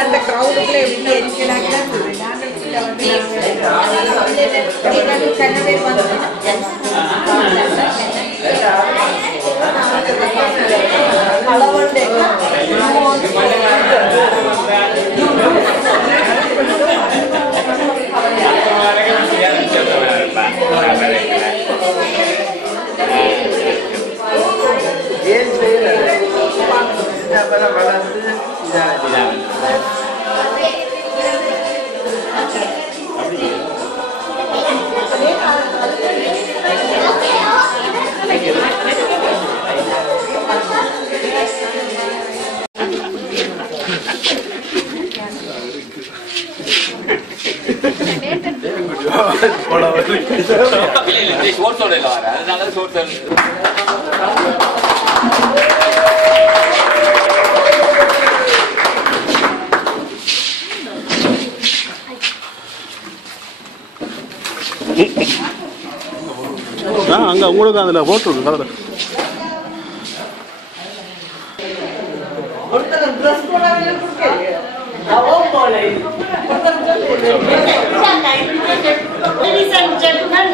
அந்த க்ரௌடுக்குள்ள எப்படி இருக்கிறாங்க அங்க உங்களுக்கு அதுல போட்டு கலர்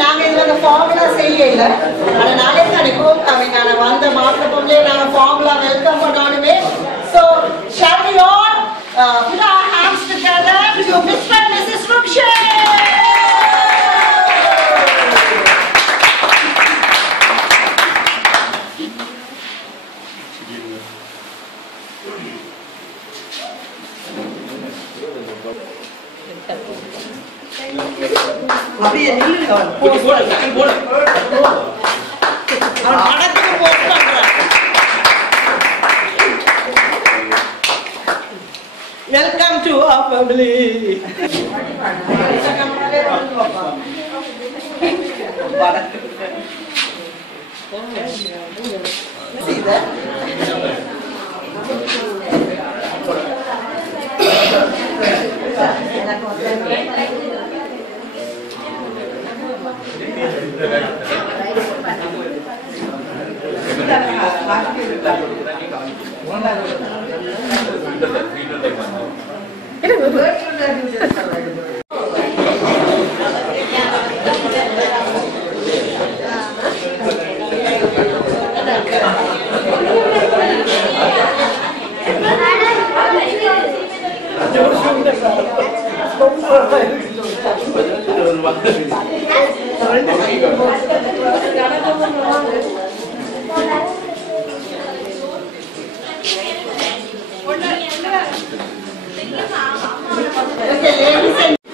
நாங்க இதுல ஃபார்முலா செய்யல அதனாலே தான் இப்போ வந்த மாப்பிள்ளை பொண்ணே நாங்க ஃபார்முலா வெல்கம் பண்ணணுமே. So shall we all put our hands together to Mr. and Mrs. Rukshay. அப்படியே நில்லுங்க போஸ்ட் போடு அவன் நடந்து போஸ்ட் பண்றான். Welcome to our family.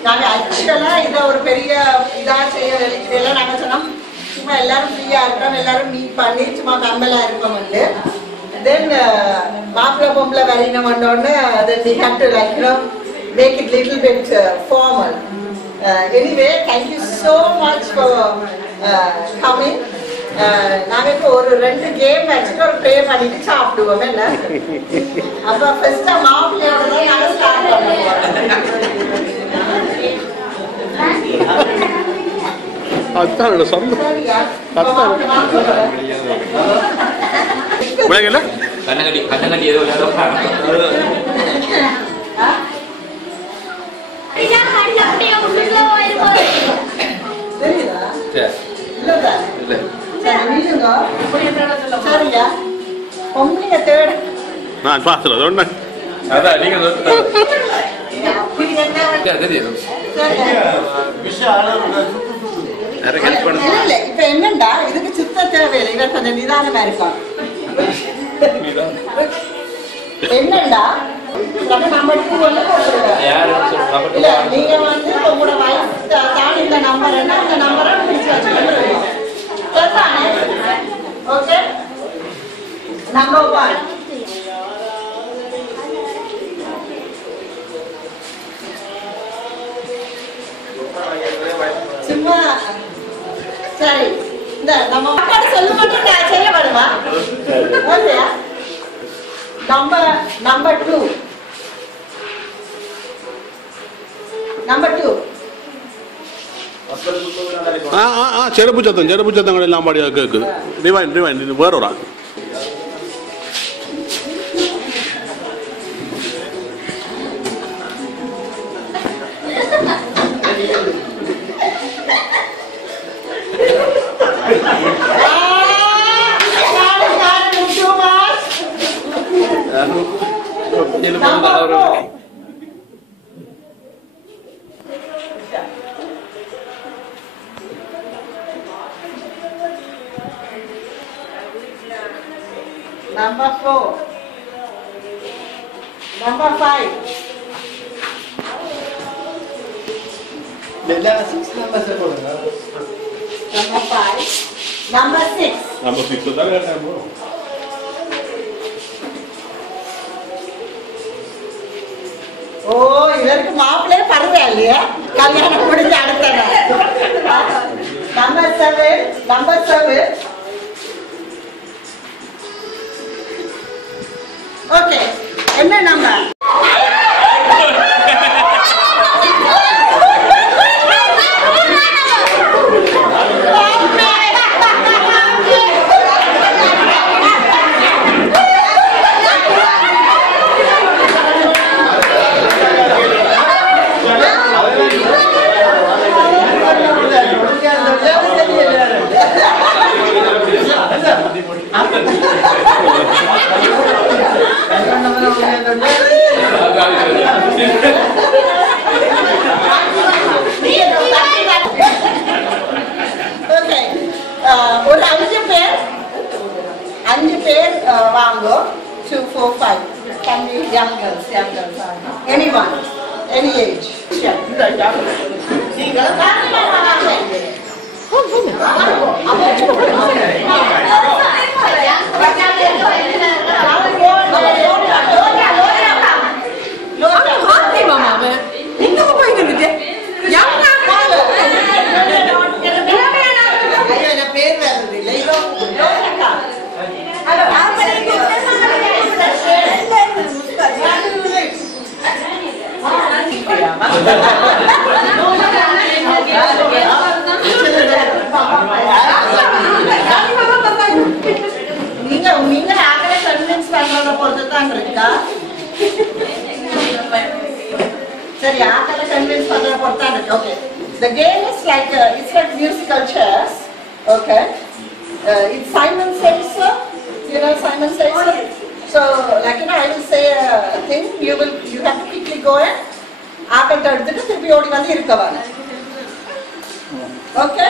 நாங்க ஆக்சுவலா இத ஒரு பெரிய இதா செய்ய வேலைக்கு நாங்க சொன்னோம் சும்மா எல்லாரும் ஃப்ரீயா இருக்கோம் எல்லாரும் மீட் பண்ணி சும்மா கம்மலா இருக்கோம் தென் மாப்பிள்ளை பொம்பளை வரையினம் வந்தோடனே then we had to like make it little bit formal. Anyway, thank you so much for coming. நாங்க இப்போ ஒரு 2 கேம் வச்சுட்டு ஒரு ப்ரே பண்ணிட்டு சாப்பிடுவோம் என்ன அப்ப ஃபர்ஸ்ட் மாப்பிள்ளையோட தான் நாங்க ஸ்டார்ட் பண்ணுவோம். அத்தானோட சொந்த விளையாடல கண்ணங்கடி ஏதோ சரியா பொம்பளைங்க தேடு நான் பாத்துல சொன்னேன் அதான் நீங்க இப்ப என்னண்டா இதுக்கு சுத்த தேவையில்லை இவர் கொஞ்சம் நிதானமா இருக்கான் என்னண்டா நீங்க வந்து உங்களோட வயசு தான் இந்த நம்பர் என்ன அந்த நம்பரை ஓகே நம்பர் 1 சும்மா சரி இந்த நம்ம அக்காட சொல்ல மாட்டேன் நான் செய்ய வேணுமா ஓகேயா நம்பர் 2 ചെറുപ്പ് ചത്തങ്ങളെല്ലാം പാടിയാ cake റിവൈൻ വേറൊരാ Number 4. Number 4. Number 5. Number 5. Number 6. Number 6 தான் கேட்டேன் bro. ஓ இதற்கு மாப்பிள்ளை பரவாயில்லையா கல்யாணம் முடிஞ்சு அடுத்த நம்பர் 7 நம்பர் 7 ஓகே என்ன நம்பர் ஒரு 5 பேர் வாங்கோ 2 4 5 family young girls anyone any age நீங்க பேர் வருது இல்லை நீங்க ஆகவே கன்வின்ஸ் பண்றத பொறுத்து தான் இருக்கா சரி ஆகவே கன்வின்ஸ் பண்றத பொறுத்து தான் இருக்கு okay the game is like it's like musical chairs okay it's Simon Says you know Simon Says so like you know I will say a thing you have to quickly go and ஆகட்ட எடுத்துட்டு திருப்பி ஓடி வந்து இருக்கவாங்க okay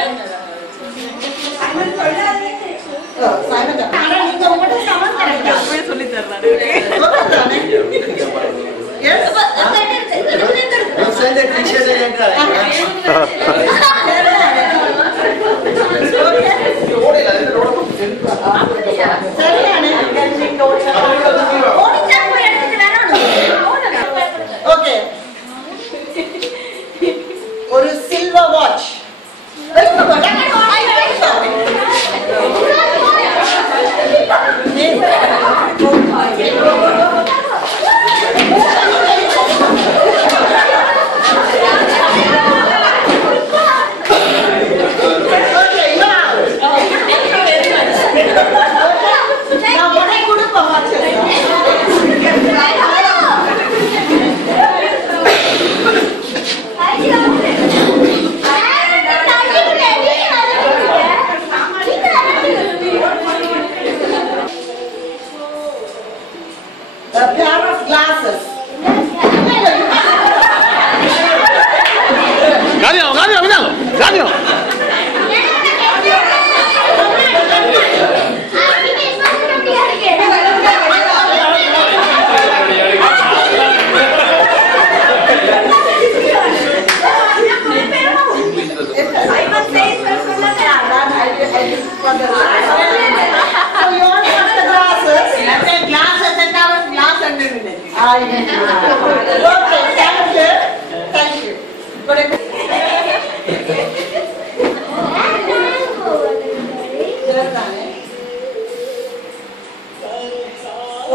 Simon சொல்லாதே Simon ஆனா நீங்க உங்கட்ட சமன் கரெக்ட்டா அப்படியே சொல்லி தரறானே okay yes send the t-shirt and okay ஒரு silver watch a pair of glasses. Ganyo, ganyo. Thank you.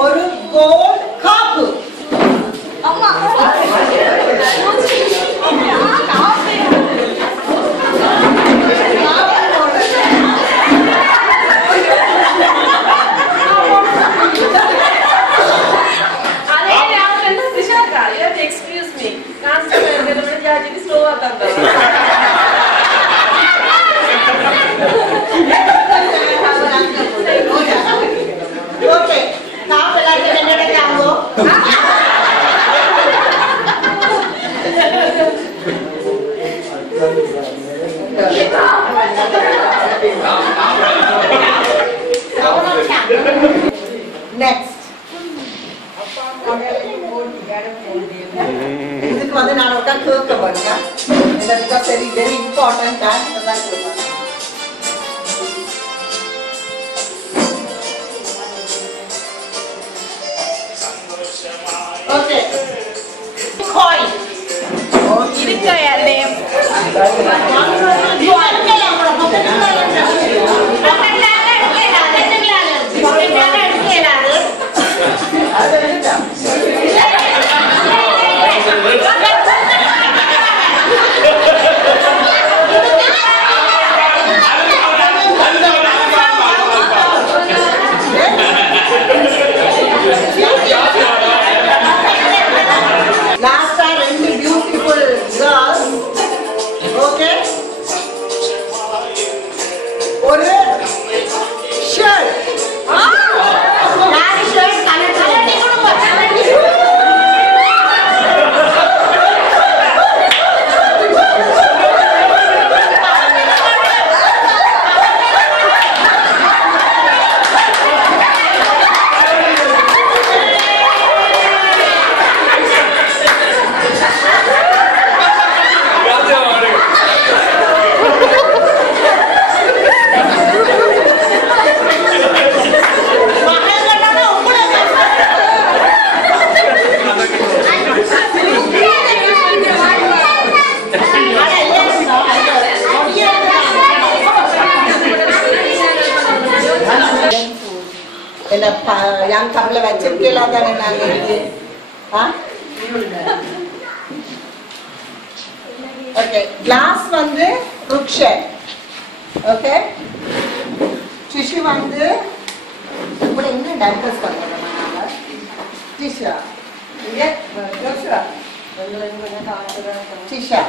ஒரு கோல்ட் கப் அம்மா Excuse me. இதுக்கு வந்து நான் ஒருக்கா கேட்க மாட்டேன். இதற்கு சரி வெரி இம்பார்ட்டன்ட் தான் கேட்பேன். Okay. Coin. இருக்கா யாரையும் Last are two beautiful girls. Okay. One shirt. That shirt color yang kabla வச்சிருக்கீங்களா தானே நான் இருக்கு ஓகே கிளாஸ் வந்து ருக்ஷன் ஓகே டிஷ்யூ வந்து இப்படி என்ன டைப்பர்ஸ் பண்றோம் நாம டிஷ்யூ இங்க ருக்ஷா டிஷ்யூ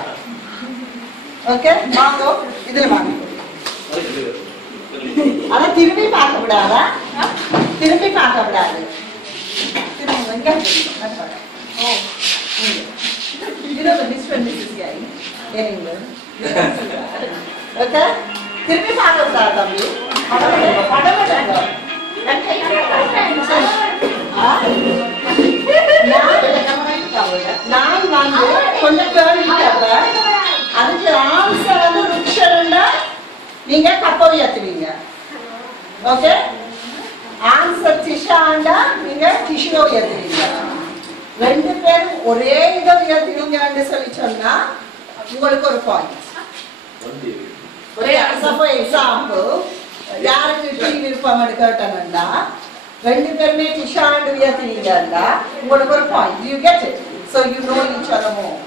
ஓகே வாங்கோ இதுல வாங்க அத திரும்பி பார்க்க கூடாதா திரும்பி பார்க்க கூடாது திரும்ப எங்க ஓ you know the this one this is guy in England okay திரும்பி பார்க்க கூடாது தம்பி படமடங்க நான் வந்து கொஞ்சம் கேள்விப்பட்ட அதுக்கு ஆன்சர் வந்து ருக்ஷன்னா நீங்க கப்ப உயர்த்துவீங்க ஓகே ஆன்சர் டிஷாண்டா நீங்க டிஷ்யூ உயர்த்துவீங்க ரெண்டு பேரும் ஒரே இதை உயர்த்துவீங்கன்னு சொல்லி சொன்னா உங்களுக்கு ஒரு பாயிண்ட் ஒரே ஃபார் எக்ஸாம்பிள் யாருக்கு டீ விருப்பம் கேட்டேன்னா ரெண்டு பேருமே டிஷாண்டு உயர்த்துவீங்கன்னா உங்களுக்கு ஒரு point you get it so you know each other more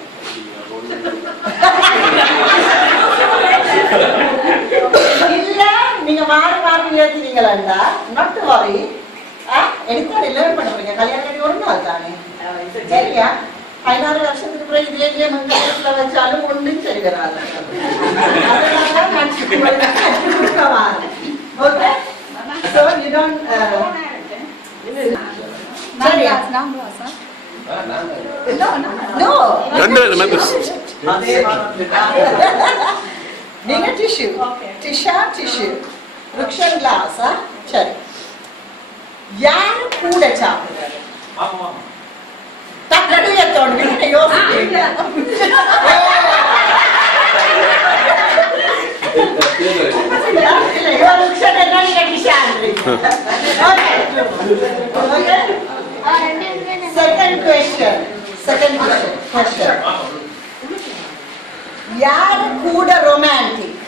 இல்ல நீங்க மாறி மாறி ஏத்துறீங்களா not to worry எடுத்து லேர்ன் பண்ணுவீங்க கல்யாணம் கட்டி ஒரு நாள் தானே சரியா 16 வருஷத்துக்கு பிறகு இதே மங்கலத்துல வச்சாலும் ஒண்ணும் சரி வராது ஓகே so you don't சரியா no நீங்க டிஷ்யூ டிஷ்யூ ருக்ஷன் கிளாஸ் சரி யாரு கூட சாப்பிடுறாரு தக்கடு ஏத்தோடு நீங்க யோசிக்கிறீங்க இல்ல யோ ருக்ஷன் என்ன நீங்க டிஷ்யூ ஓகே second question யாரு கூட ரொமான்டிக்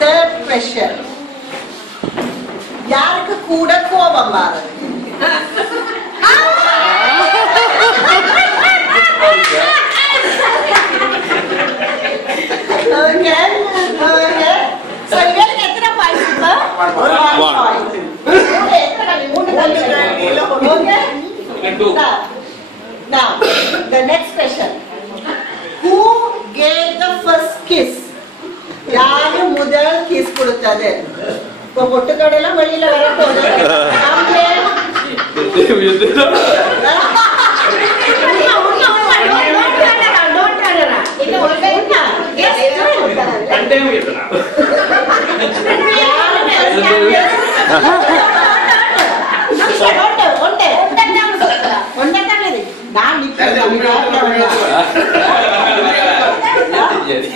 third question யாருக்கு கூட கோபம் வருது Okay. So you will get the points, sir. One point. Okay. Okay. Now, the next question. Who gave the first kiss? யாரு முதல் கிஸ் கொடுத்தது? இப்போ பொட்டுக்கடையெல்லாம் வெளியில வரப்போகுது.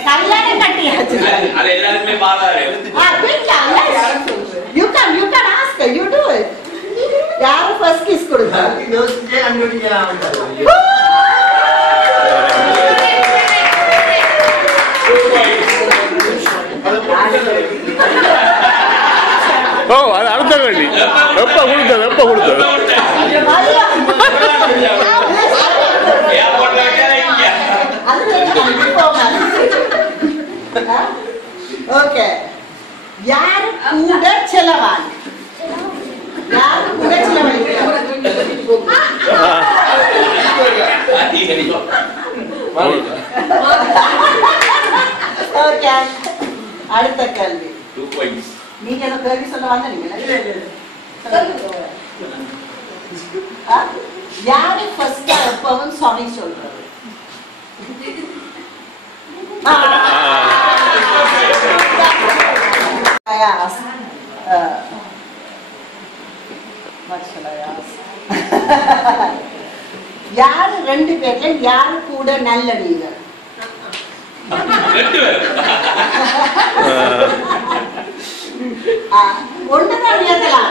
கல்யாணம் கட்டியாச்சு. அது எல்லாருமே பாதாரு. You can ask her, you do it. யாரு first kiss கொடுத்தா? யோசிச்சே கண்டுபிடிக்கலாம். ஓ அது அடுத்த கேள்வி. எப்ப கொடுத்தது? ஓகே. யாரு கூட செலவாங்க? யாரு கூட செலவழிக்கிறாங்க? ஓகே. அடுத்த கேள்வி. 2 points. நீங்க என்ன கேள்வி சொல்ல வந்தீங்களா? யாரு ஃபர்ஸ்ட் எப்பவும் சாரி சொல்றது? I ask, what shall I ask? யாரு ரெண்டு பேர்ல யாரு கூட நல்ல நீங்க? ஒண்ணுதான் உயர்த்தலாம்.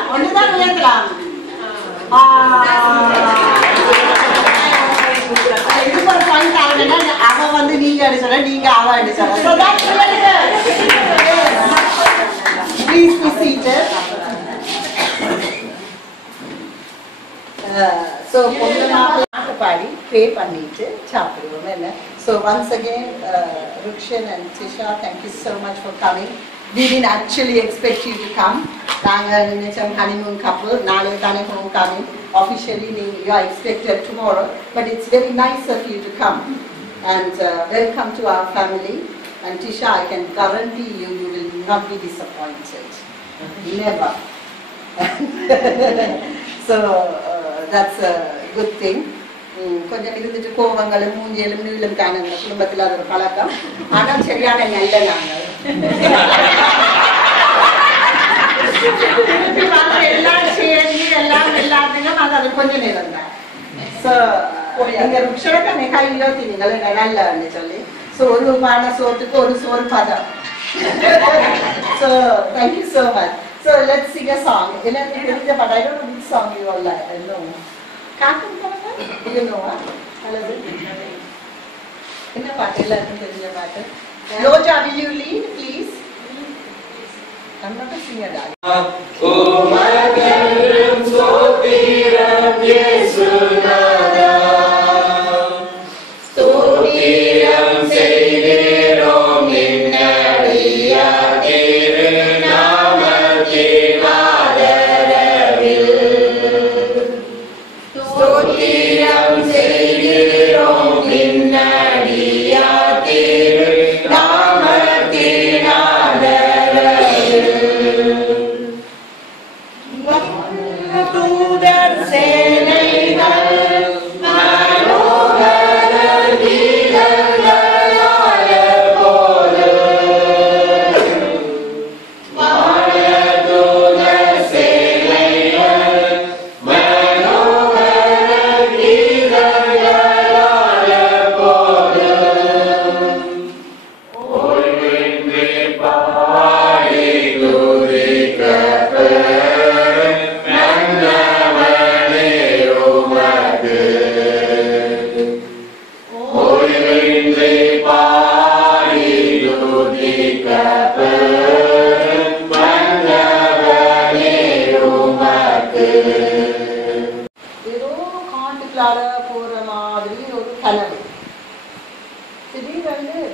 இது ஒரு பாயிண்ட் ஆகுதுன்னா அவ வந்து நீங்க சொல்ல, நீங்க அவ சொல்ல. So that's really good. Please be seated. So பொண்ணு மாப்பிள்ளை பாடி ப்ரே பண்ணிட்டு சாப்பிடுவோம் என்ன. So once again, Rukshan and Tisha, thank you so much for coming. We didn't actually expect you to come. நாங்க நினைச்சோம் honeymoon couple, நாளை தானே homecoming. Officially you are expected tomorrow, but it's very nice of you to come. And welcome to our family. And Tisha, I can guarantee you will not be disappointed. Never. So that's a good thing. கொஞ்சம் இருந்துட்டு கோவங்களும் மூஞ்சியலும் நீளும் காணுங்க குடும்பத்தில் அது ஒரு பழக்கம். ஆனால் சரியான நல்ல நாங்கள் எல்லாம் சேர்ந்து எல்லாத்தையும் அது கொஞ்சம் நேரம் தான். ஸோ எங்க ருக்ஷோட கையிலோ திணிங்களே நல்லன்னு சொல்லி ஸோ ஒரு பான சோத்துக்கு ஒரு சோறு பதம். So thank you so much. So let's sing a song. எல்லாருக்கும் தெரிஞ்ச பாட்டு. I don't know which song you all know. காட்டும் பாட்டு? You know what? அல்லது என்ன பாட்டு எல்லாருக்கும் தெரிஞ்ச பாட்டு? Loja, will you lead please? I'm not a singer, darling.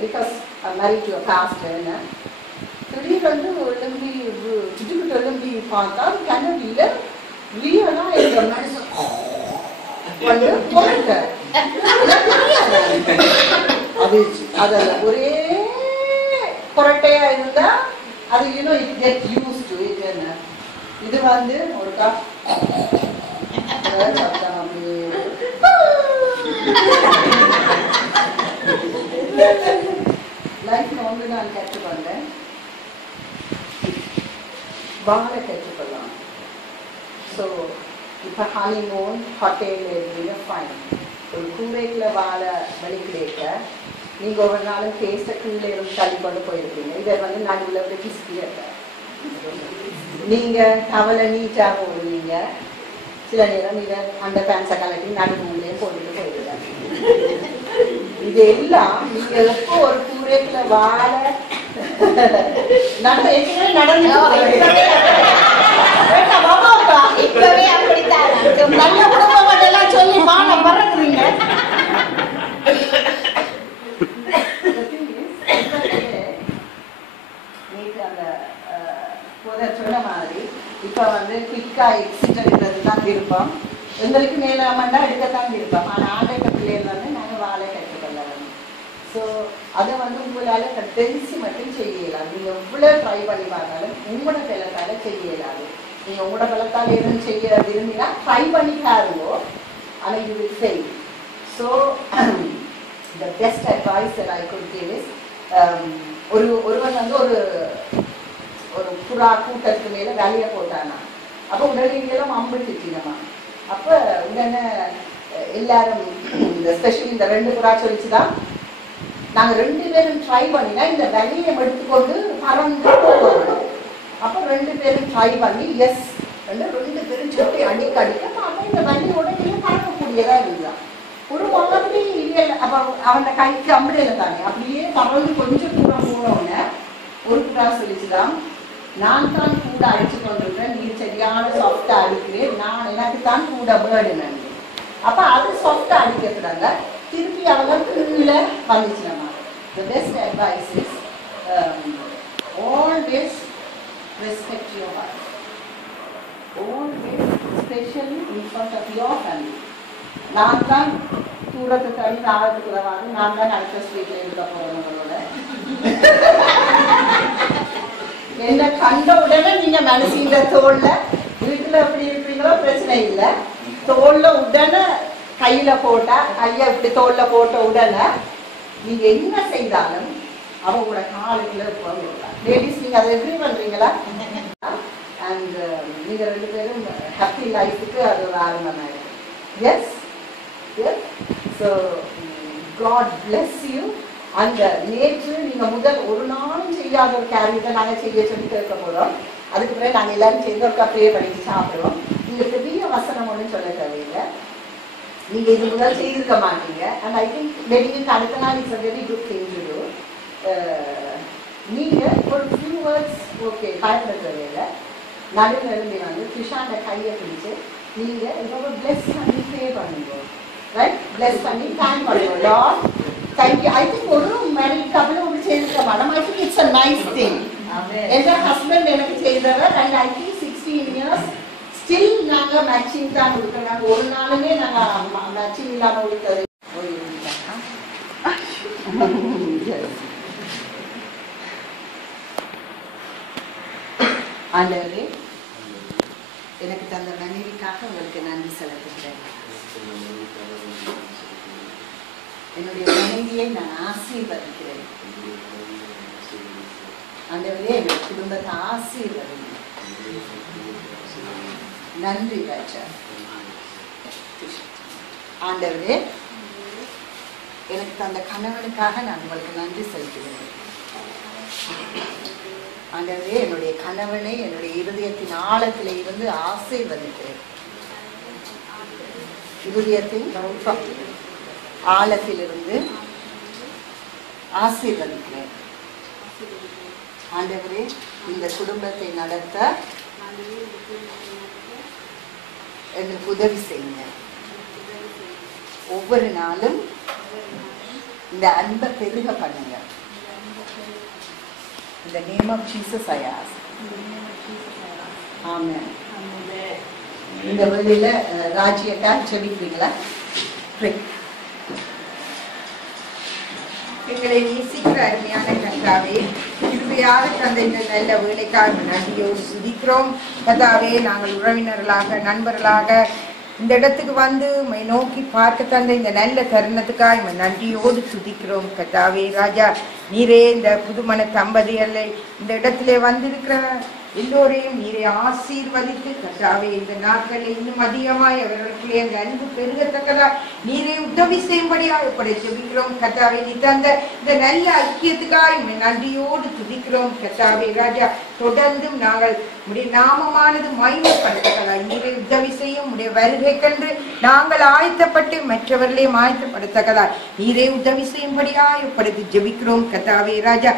Because I'm married to a pastor, திடீர்னு ஒழுங்கி சுட்டுக்கிட்டு ஒழுங்கி பார்த்தா கனடியில ரியலா எங்க மனசு வந்து போயிட்ட அது ஒரே கொரட்டையா இருந்தா அது it get used to it. இது வந்து ஒரு லைஃப்ல வந்து நான் கற்றுக்கொண்டேன் வாழ கற்றுக்கொள்ளலாம். ஸோ இப்போ ஹனிமூன் ஹோட்டல் ஃபைன் ஒரு கூரையில் வாழ வழி கிடைக்க நீங்க ஒவ்வொரு நாளும் டேஸ்ட்டை கீழே இருந்து தள்ளி கொண்டு போயிருக்கீங்க. இதை வந்து நடுவில் பிரிஸ்கியா நீங்க டவலை நீட்டா போடுவீங்க. சில நேரம் இதை அந்த பேன்ஸை கலட்டி நடுவுலையும் போட்டுட்டு போயிடுறாங்க. இது எல்லாம் நீங்க எப்போ ஒரு கூரைக்குள்ள வாழ நடந்து இப்பவே அப்படித்தான் நல்ல குடும்பம் எல்லாம் சொல்லி மானம் பறக்குறீங்க. சொன்ன மாதிரி இப்ப வந்து குயிக்கா எக்ஸிட் எடுக்கிறது தான் விருப்பம். எங்களுக்கு மேலாமண்டா எடுக்கத்தான் விருப்பம். ஆனா ஆண்ட பிள்ளைகள் வந்து நாங்க வாழை கற்றுக்கொள்ள வேணும். ஸோ அதை வந்து உங்களால கடைசி மட்டும் செய்யலாம். நீங்க எவ்வளவு ட்ரை பண்ணி பார்த்தாலும் உங்களோட பலத்தால செய்யலாது. நீங்க உங்களோட பலத்தால் எதுவும் செய்ய விரும்பினா ட்ரை பண்ணி பாருங்கோ. ஆனா you will fail. So the best advice that I could give is ஒருவன் வந்து ஒரு புறா கூட்டத்துக்கு மேல வேலையை போட்டானா. அப்போ உடனடியெல்லாம் அம்பிட்டுச்சினமா. அப்ப உடனே எல்லாரும் ஸ்பெஷலி இந்த 2 புறா சொல்லிச்சுதான், நாங்க 2 பேரும் ட்ரை பண்ணினா இந்த வேலையை எடுத்துக்கொண்டு பறந்து போவோம். அப்ப 2 பேரும் ட்ரை பண்ணி எஸ் 2 பேரும் சொல்லி அடிக்க அப்ப இந்த வண்டியோட நீங்க பறக்கக்கூடியதா இருந்தான். ஒரு மாதிரி இல்லை. அப்ப அவன் கைக்கு அம்பிடையில தானே அப்படியே பறந்து கொஞ்சம் தூரம் போனோன்னு ஒரு புறா சொல்லிச்சுதான், நான் தான் கூட அடிச்சு கொண்டிருக்கேன், நீ சரியான சாஃப்டா அடிக்கிறேன், நான் எனக்கு தான் கூட பேர்டு நன்றி. அப்ப அது சாஃப்டா அடிக்கிறதுனால திருப்பி அவங்க கீழே வந்துச்சு. நம்ம the best advice is always respect your wife. Always, especially in front of your family. நான் தான் தூரத்தை தள்ளி ஆழத்துக்கு வரவாங்க, நான் தான் அடுத்த ஸ்ட்ரீட்ல இருக்க போறவங்களோட என்ன கண்ட உடனே நீங்க மனசின்ற தோல்ல வீட்டுல எப்படி இருப்பீங்களோ பிரச்சனை இல்லை. தோல்ல உடனே கையில போட்டா கைய இப்படி தோல்ல போட்ட உடனே நீங்க என்ன செய்தாலும் அவங்களோட காலுக்குள்ள போகலாம். லேடிஸ் நீங்க அதை எக்ரி பண்றீங்களா? அண்ட் நீங்க 2 பேரும் ஹாப்பி லைஃபுக்கு அது ஒரு ஆரம்பமாயிருக்கு. Yes yes. So God bless you. அந்த நேற்று நீங்க முதல் ஒரு நாளும் செய்யாத ஒரு காரியத்தை நாங்க செய்ய சொல்லி கேட்க போறோம். அதுக்கு பிறகு நாங்க எல்லாரும் சேர்ந்து ஒரு ப்ரே பண்ணிட்டு சாப்பிடுவோம். நீங்க பெரிய வசனம் ஒன்றும் சொல்ல தேவையில்லை. நீங்க இது முதல் செய்திருக்க மாட்டீங்க. அண்ட் ஐ திங்க் வெட்டிங்க்கு அடுத்த நாள் it's a very good thing to to. நீங்க ஒரு ஃபியூ வேர்ட்ஸ் ஓகே பயப்பட தேவையில்லை. நடுநிலைமை வந்து கிருஷ்ணாண்ட கையை பிடிச்சு நீங்க இப்போ பிளஸ் பண்ணி ப்ரே பண்ணுங்க. ரைட்? பிளஸ் பண்ணி தேங்க் பண்ணுங்க. Lord thank you. I think ஒரு married couple ஒன்று செய்திருக்க மாட்டோம். I think it's a nice thing. N husband எனக்கு செய்தவர் and I think 16 years still நாங்க மேட்சிங் தான் கொடுத்தோம். நாங்க ஒரு நாளுமே நாங்க மேட்சிங் இல்லாம கொடுத்தது ஆண்டவரே, எனக்கு தந்த மனைவிக்காக உங்களுக்கு நன்றி செலுத்துகிறேன். என்னுடைய மனைவியை நான் ஆசீர்வதிக்கிறேன். ஆண்டவரே, என்னுடைய குடும்பத்தை ஆசீர்வதிங்க. நன்றி ராஜா. ஆண்டவரே, எனக்கு தந்த கணவனுக்காக நான் உங்களுக்கு நன்றி செலுத்துகிறேன். ஆண்டவரே, என்னுடைய கணவனை என்னுடைய இருதயத்தின் ஆழத்திலே இருந்து ஆசீர்வதிக்கிறேன். இருதயத்தின் ஆழத்திலிருந்து ஆசீர்வதிக்கிறேன். ஆண்டவரே, இந்த குடும்பத்தை நடத்த எனக்கு உதவி செய்யுங்க. ஒவ்வொரு நாளும் இந்த அன்பை பெருக பண்ணுங்க. In the name of Jesus I ask. Amen. இந்த வேளையில ராஜ்யக்கா ஜெபிக்கிறீங்களா? எங்களை நேசிக்கிற அருமையான கர்த்தாவே, கிருபையாக தந்த இந்த நல்ல வேலைக்காக நன்றியோடு துதிக்கிறோம். கர்த்தாவே, நாங்கள் உறவினர்களாக நண்பர்களாக இந்த இடத்துக்கு வந்து உம்மை நோக்கி பார்க்க தந்த இந்த நல்ல தருணத்துக்காக நன்றியோடு துதிக்கிறோம். கர்த்தாவே ராஜா, நீரே இந்த புதுமண தம்பதிகளை இந்த இடத்துல வந்திருக்கிற எல்லோரையும் நீரை ஆசீர்வதித்து கர்த்தாவே இந்த நாட்களில் இன்னும் அதிகமாய் அவர்களுக்குள்ளே அந்த அன்பு பெருகத்தக்கதா நீரை உதவி செய்யும்படியாக ஜெபிக்கிறோம் கர்த்தாவே. நீ தந்த இந்த நல்ல ஐக்கியத்துக்காக நன்றியோடு துதிக்கிறோம் கர்த்தாவே. ராஜா தொடர்ந்தும் நாங்கள் உடைய நாமமானது மகிமைப்படுத்தக்கதா நீரை உதவி செய்யும் உடைய வருகை கண்டு நாங்கள் ஆயத்தப்பட்டு மற்றவர்களையும் ஆயத்தப்படுத்தக்கதா நீரை உதவி செய்யும்படியாக ஜெபிக்கிறோம் கர்த்தாவே. ராஜா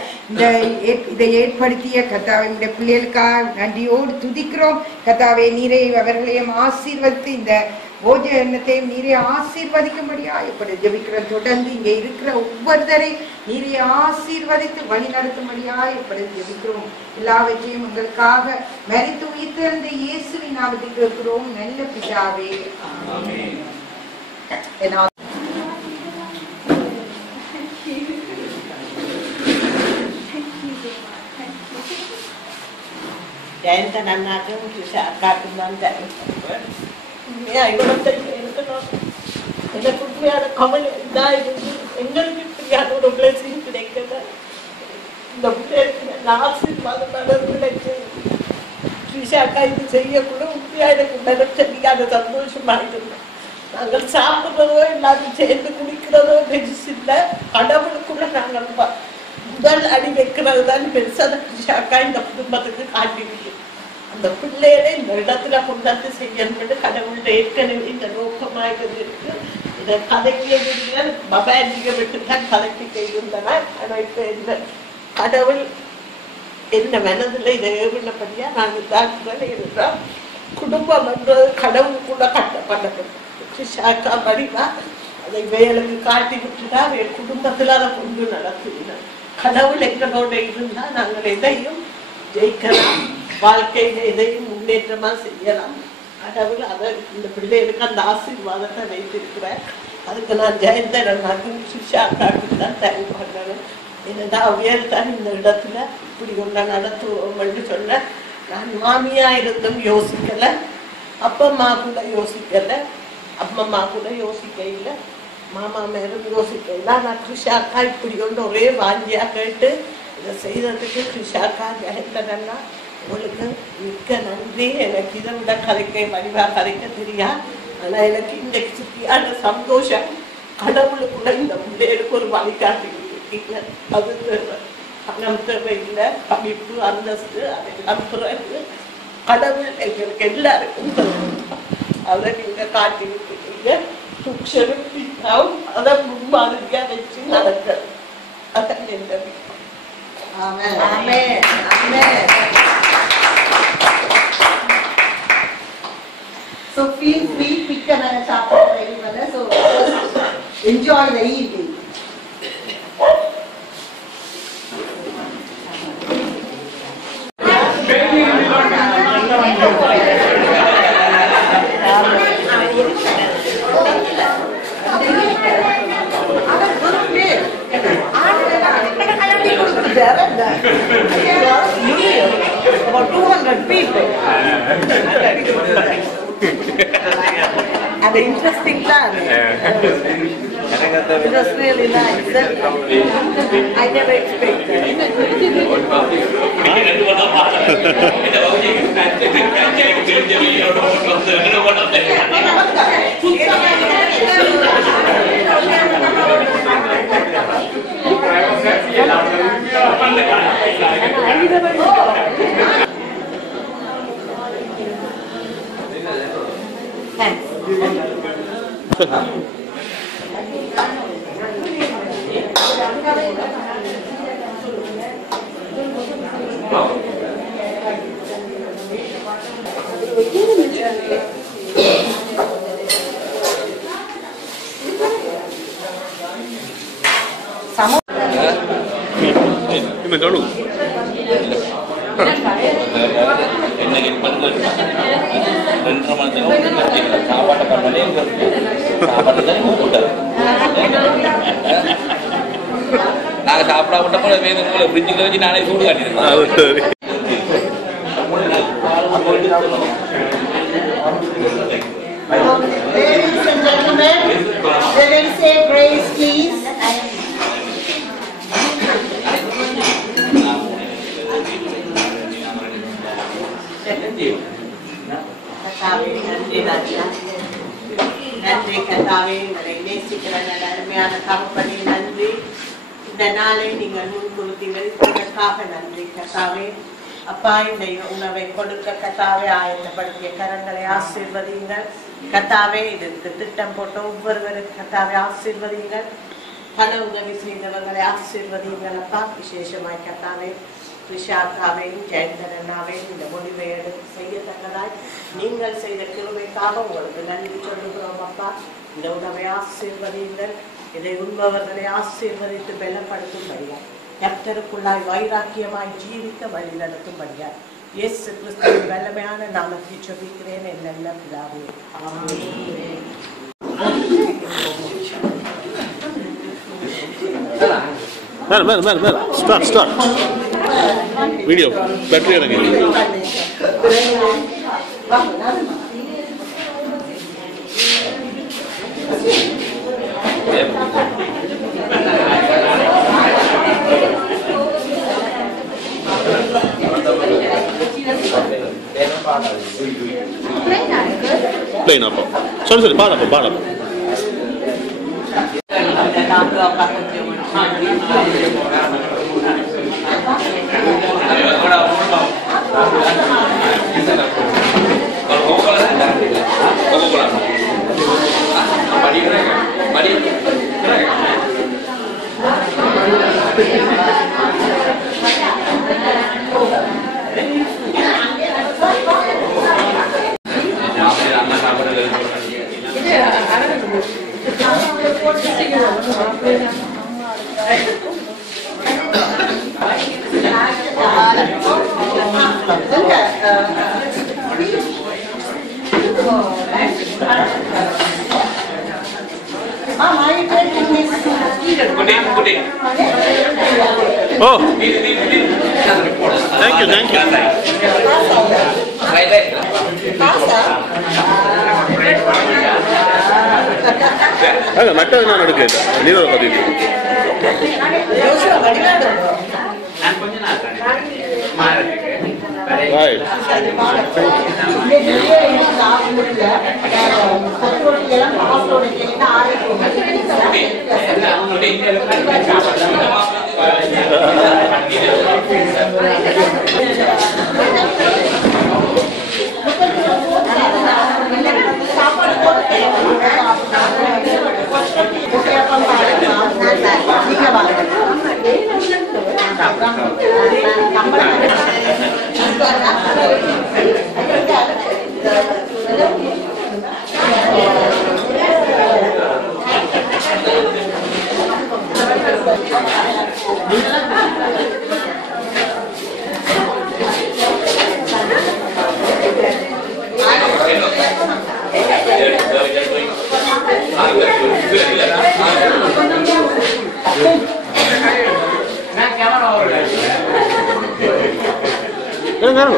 இதை ஏற்படுத்திய கர்த்தாவே உடைய பிள்ளைகளுக்காக நன்றியோடு துதிக்கிறோம் கர்த்தாவே. நீரை அவர்களையும் ஆசீர்வதித்து இந்த போஜனத்தையும் நீரை ஆசீர்வதிக்கும்படியாக ஜெபிக்கிறோம். தொடர்ந்து இங்க இருக்கிற ஒவ்வொருத்தரையும் நீரை ஆசீர்வதித்து வழி நடத்தும்படியாக ஜெபிக்கிறோம். எல்லாவற்றையும் உங்களுக்காக மரித்து உயிர்த்தெழுந்த இயேசுவின் நாமத்தில் கேட்கிறோம் நல்ல பிதாவே. ஜெயந்த நன்னாக்கும் அக்காக்கும் தான் இருக்கணும். எனக்கு உண்மையான கவலை இதாக இருந்து எங்களுக்கு இப்படியான ஒரு பிளஸிங் கிடைக்கல. இந்த பிள்ளைகளுக்கு ஆசீர்வாதம் கிடைச்சு ஸ்ரீஷாக்கா இது செய்யக்கூட உண்மையா எனக்கு நினைச்ச சந்தோஷமாயிட்டு நாங்கள் சாப்பிட்றதோ எல்லாரும் சேர்ந்து குடிக்கிறதோ பெருசு இல்லை. கடவுளுக்குள்ள நாங்கள் முதல் அடி வைக்கிறது தான் பெருசாக ஸ்ரீஷாக்கா இந்த குடும்பத்துக்கு காட்டிருக்கு. அந்த பிள்ளைகளை இந்த இடத்துல கொண்டாந்து செய்யணும்னு கடவுள் ஏற்கனவே இந்த நோக்கமாக இருக்கு. இதை கதைக்க பபாண்டிக விட்டுதான் கதைக்க இருந்தனர். ஆனால் இப்போ இந்த கடவுள் என்ன மனதில் இதை ஏவினபடியா நாங்கள் தாக்குதல் இருக்கிறோம். குடும்பம் என்றது கடவுள் கூட கட்டப்பட்டது. ஷாக்கா படிவா அதை வேலைக்கு காட்டி விட்டுட்டா குடும்பத்தில் அதை கொண்டு நடத்துகிறோம். கடவுள் எங்களோட இருந்தால் நாங்கள் எதையும் ஜெயிக்கலாம், வாழ்க்கையில எதையும் முன்னேற்றமா செய்யலாம். கடவுள் அதை இந்த பிள்ளைகளுக்கு அந்த ஆசீர்வாதத்தை வைத்திருக்கிறார். அதுக்கு நான் ஜெயந்தரன் சுஷாக்காக்கு தான் தேங்க் பண்ணணும். என்னடா உயர் தான் இந்த இடத்துல இப்படி ஒன்றா நடத்துவோம்னு சொன்ன. நான் மாமியா இருந்தும் யோசிக்கலை, அப்பம்மா கூட யோசிக்கலை, அம்மம்மா கூட யோசிக்க இல்லை, மாமா மேலும் யோசிக்க இல்லை. ஆனால் கிருஷாக்கா இப்படி ஒன்று ஒரே வாஞ்சியா கேட்டு இதை செய்ததுக்கு கிருஷாக்கா ஜெயந்தரன்னா உங்களுக்கு மிக்க நன்றி. எனக்கு இதை விட கதைக்க வடிவா கதைக்க தெரியா. ஆனால் எனக்கு இன்றைக்கு சித்தியான சந்தோஷம் கடவுளுக்குள்ள இந்த பிள்ளைகளுக்கு ஒரு வழிகாட்டி இருக்கீங்க. அது தேவை, பணம் தேவையில்லை, படிப்பு அந்தஸ்து அதெல்லாம் பிறகு கடவுள் எங்களுக்கு எல்லாருக்கும் அதை நீங்க காட்டி விட்டுருக்கீங்க. துக்ஷரும் பித்தாவும் அதை முன்மாதிரியா வச்சு நடக்கிறது. அதான் என் நம்பிக்கை. Amen. Amen. Amen. So feel free, pick another chapter for everyone. So enjoy the evening. About 200 people. And interesting plan. It was really nice. I never expected. Thanks. இன்னும் சொல்லு. என்னைக்கு 2:30 மணி சாப்பாட்டை பண்ணலே சாப்பாட்டு தான் கூப்பிட்டாரு. நாங்கள் சாப்பிட விட்டப்போ வேணும் ஃப்ரிட்ஜில் வச்சு நானே சூடு காட்டியிருக்கேன். அது சரி. Ladies and gentlemen, they will say grace, please. தகப்பனே நன்றி. இந்த நாளை நீங்கள் முன்குறுத்தி வைத்ததற்காக நன்றி கர்த்தாவே. அப்பா, இந்த உணவை கொடுக்க கர்த்தாவே ஆயத்தப்படுத்திய கரங்களை ஆசீர்வதியுங்கள் கர்த்தாவே. இதற்கு திட்டம் போட்ட ஒவ்வொருவரும் கர்த்தாவே ஆசீர்வதியுங்கள். பல உதவி செய்தவர்களை ஆசீர்வதியுங்கள் அப்பா. விசேஷமாய் கர்த்தாவே விஷாக்காவையும் ஜெயந்தரனாவையும் இந்த முடிவை எடுத்து செய்யத்தக்கதாய் நீங்கள் செய்த கிருபைக்காக உங்களுக்கு நன்றி சொல்லுகிறோம் அப்பா. இந்த உணவை ஆசீர்வதியுங்கள். இதை உண்பவர்களை ஆசீர்வதித்து பலப்படுத்தும்படியாய் கர்த்தருக்குள்ளாய் வைராக்கியமாய் ஜீவிக்க வழி நடத்தும்படியாய் இயேசு கிறிஸ்துவின் வல்லமையான நாமத்தில் ஜெபிக்கிறேன் என் நல்ல பிதாவே. ஆமென். மேல ஸ்டார்ட் வீடியோ பேட்டரி இறங்கி பிளேன் அப்போ சரி பாடப்போ Oh, thank you. ಅಲ್ಲ ಮಟ್ಟದ ನಾನು ಅಡುಗೆ ನೀರು ಕದೀನಿ No.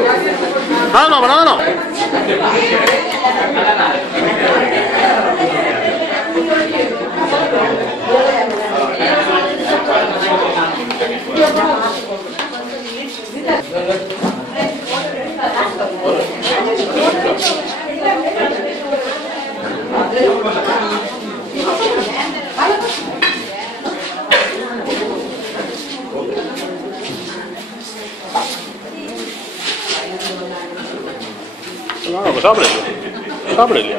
சாப்பிடலையா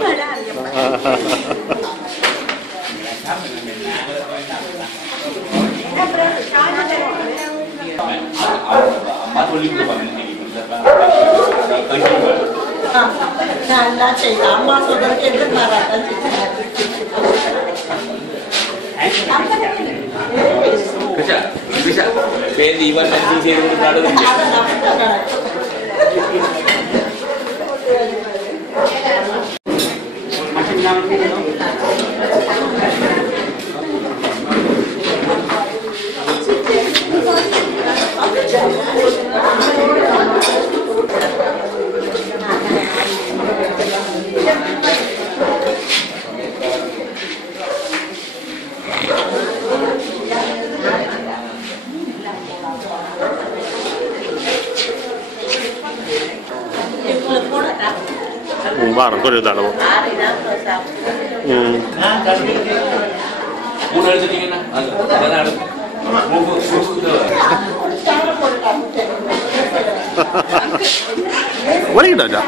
நல்லா செய்ய அம்மா சொல்றதுக்கு எதிர்பாராட்டம் இவன் செய்து கொடுத்தாலும் வாரம் கொஞ்சம் தானோ மூணு எடுத்துட்டீங்கன்னா அதான் அடுத்து வலிக்கிட்டா ராஜா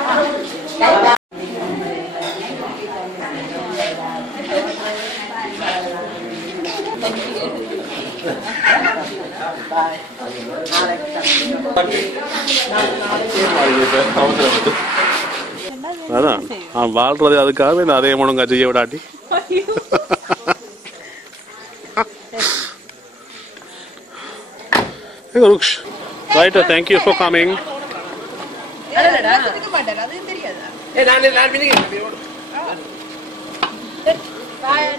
அதான் நான் வாழ்றது அதுக்காகவே நான் அதே மனுங்க செய்ய விடாட்டி Ruks, right, thank you for coming.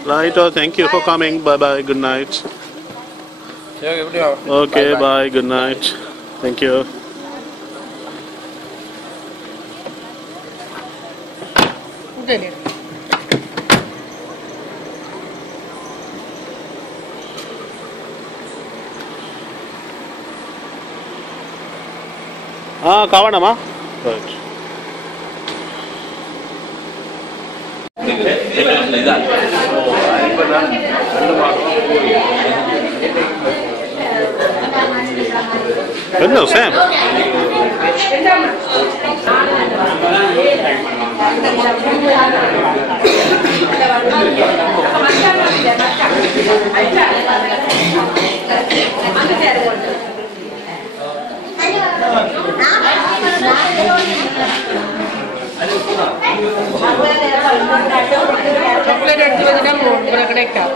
Right, thank you for coming. Bye bye, good night. Okay, bye, good night. Thank you. Kavanama? Right. Hello, Sam. chocolate எடுத்து வந்தா உங்களுக்கு கிடைக்கும்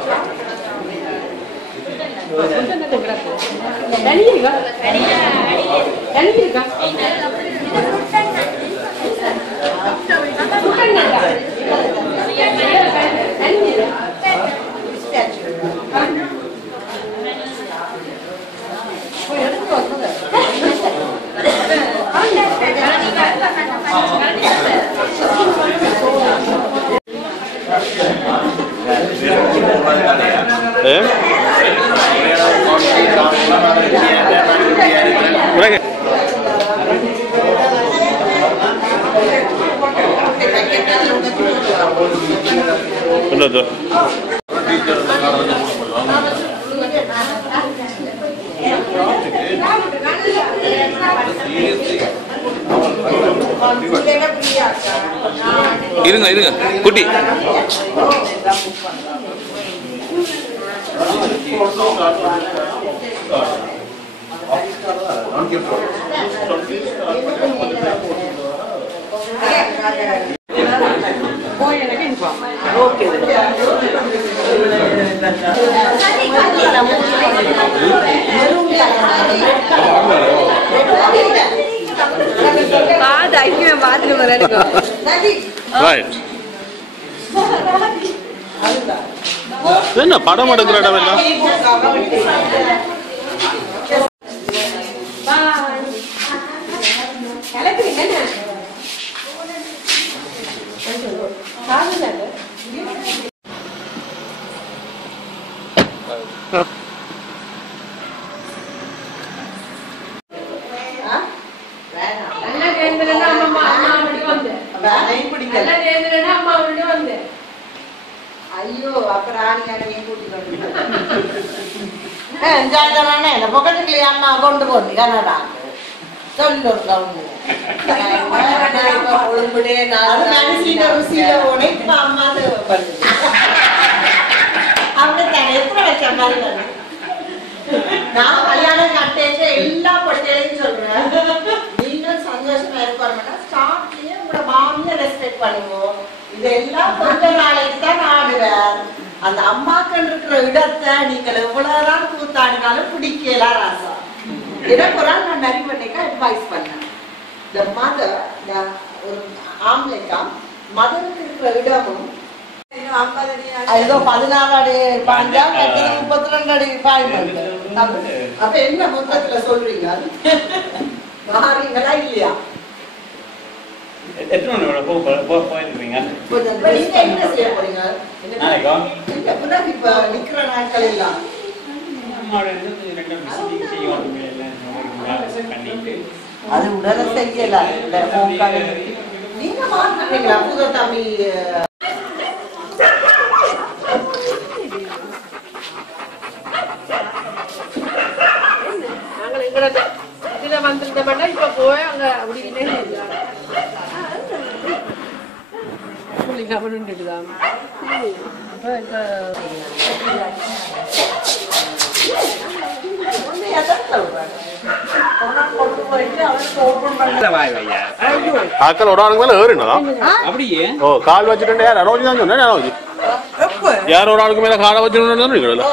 இருங்க இருங்க குட்டி Right. என்ன படம் எடுக்கிற இடம் எல்லாம் ஐயோ அப்புறம் ஆணியாரையும் கூட்டிட்டு என்ஜாய் தானே என்ன பொக்கெட்டுக்குள்ளே அம்மா கொண்டு போறீங்க கனடா சொல்லு அம்மா அவங்க எத்தனை வருஷம் மாதிரி நான் கல்யாணம் கட்டேங்க எல்லா பொட்டையிலையும் சொல்றேன் நீங்களும் சந்தோஷமா இருப்பாருன்னா ஸ்டார்ட்லயே உங்களோட மாமியை ரெஸ்பெக்ட் பண்ணுவோம் இதெல்லாம் கொஞ்ச நாளைக்கு தான் ஆடுவார் அந்த அம்மாக்கள் இருக்கிற இடத்தை நீங்கள் எவ்வளவுதான் கூத்தாடினாலும் பிடிக்கல ராசா இடப்புறம் நான் நிறைய பண்ணிக்க அட்வைஸ் பண்ணேன் இந்த மதர் ஒரு ஆம்லேட்டா மதருக்கு இருக்கிற இடமும் ஏதோ 16 அடி பாஞ்சா 32 அடி பாய்ந்து அப்ப என்ன மொத்தத்துல சொல்றீங்க மாறீங்களா இல்லையா எத்தனை போயிருக்கீங்க என்ன செய்ய போறீங்க இப்ப நிக்கிற நாட்கள் எல்லாம் அது உடனே செய்யல நீங்க மாத்துறீங்களா புது தம்பி எங்கட இதுல வந்திருந்த பண்ண இப்ப போய் அங்க அப்படி கவனிட்டுதான் ஆக்கள் ஒரு ஆளுக்கு மேல ஏறினதா அப்படியே ஓ கால் வச்சுட்டு யார் அரோஜி தான் சொன்னேன் அரோஜி யார் ஒரு ஆளுக்கு மேல காலை வச்சுட்டு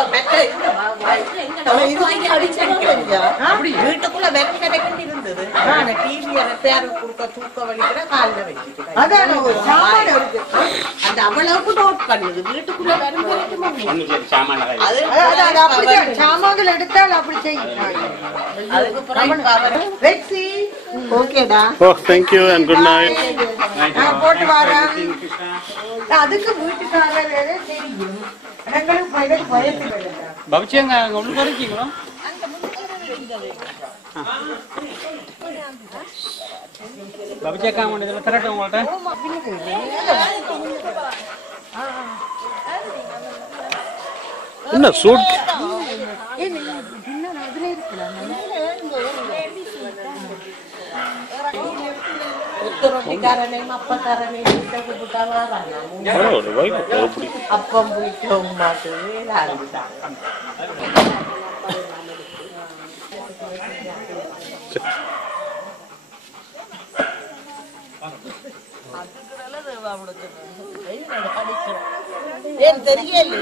வீட்டுக்குள்ள வெறும் இருந்தது டிவியை ரிப்பேர் கொடுக்க தூக்க வலிக்கிற காலில் வச்சுட்டு அந்த அவ்வளவுக்கு நோட் பண்ணுது வீட்டுக்குள்ள வெறும் சாமான்கள் எடுத்தால் அப்படி செய்யும் ஓகேடா ஓ thank you and good night போட்டு வரேன் அதுக்கு வீட்டுக்காரர் தெரியும் எங்களுக்கு பயத்து பவிச்சியங்க உங்களுக்கு இருக்கீங்களா பவிச்சியக்கா இதில் தரட்டும் உங்கள்கிட்ட என்ன சூட் ரொட்டிக்காரனையும் அப்பக்காரனையும் அப்பம் போயிட்டோம் ஏன் தெரியல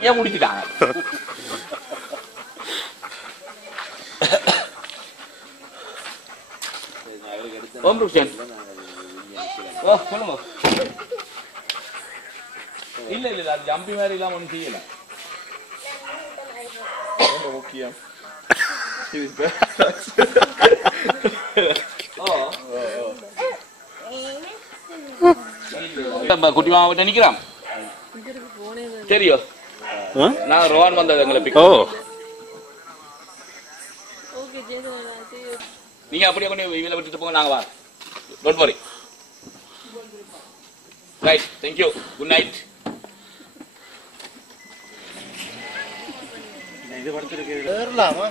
ஏன் முடிச்சுட்டாங்க ஓம் ருஷன் ஓ சொல்லுங்க இல்ல இல்ல அது ஜம்பி மாதிரி இல்லாம ஒன்றும் செய்யல முக்கியம் குட்டி மாவட்ட நிக்கிறான் தெரியும் நான் ரோஹன் வந்தது எங்களை ஓ நீங்க அப்படியே கொண்டு இவங்களை விட்டுட்டு போங்க நாங்க வா don't worry right thank you good night இது படுத்துருக்கு ஏறலாமா